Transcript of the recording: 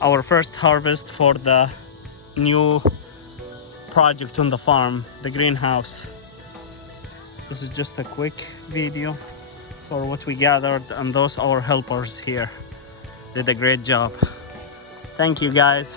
our first harvest for the new project on the farm, the greenhouse. This is just a quick video for what we gathered, and those our helpers here did a great job. Thank you guys.